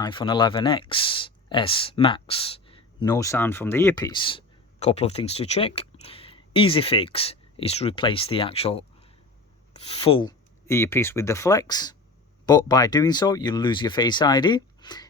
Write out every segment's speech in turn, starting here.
iPhone 11X S Max. No sound from the earpiece. Couple of things to check. Easy fix is to replace the actual full earpiece with the flex, but by doing so you'll lose your Face ID.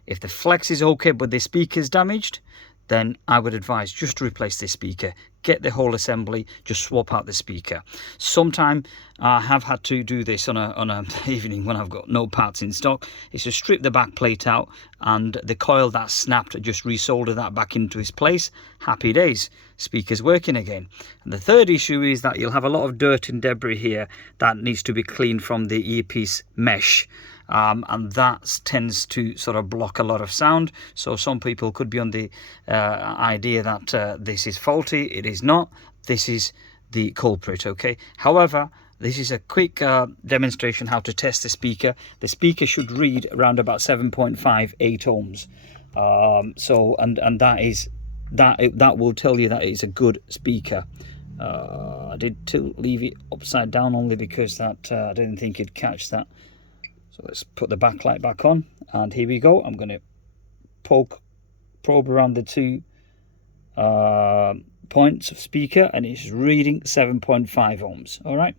If the flex is okay but the speaker is damaged, then I would advise just to replace this speaker. Get the whole assembly, just swap out the speaker. Sometime I have had to do this on a evening when I've got no parts in stock, is to strip the back plate out and the coil that snapped, just resolder that back into its place. Happy days, speaker's working again. And the third issue is that you'll have a lot of dirt and debris here that needs to be cleaned from the earpiece mesh. And that tends to sort of block a lot of sound. So some people could be on the idea that this is faulty. It is not. This is the culprit, okay? However, this is a quick demonstration how to test the speaker. The speaker should read around about 7.58 ohms. And that will tell you that it's a good speaker. I did leave it upside down only because that I didn't think it'd catch that. So let's put the backlight back on, and here we go. I'm going to probe around the two points of speaker, and it's reading 7.5 ohms. All right,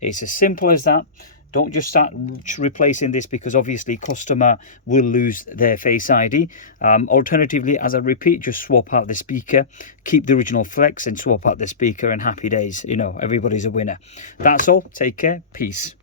it's as simple as that. Don't just start replacing this, because obviously customer will lose their Face ID. Alternatively, as I repeat, just swap out the speaker, keep the original flex and swap out the speaker, and happy days. You know, everybody's a winner. That's all. Take care. Peace.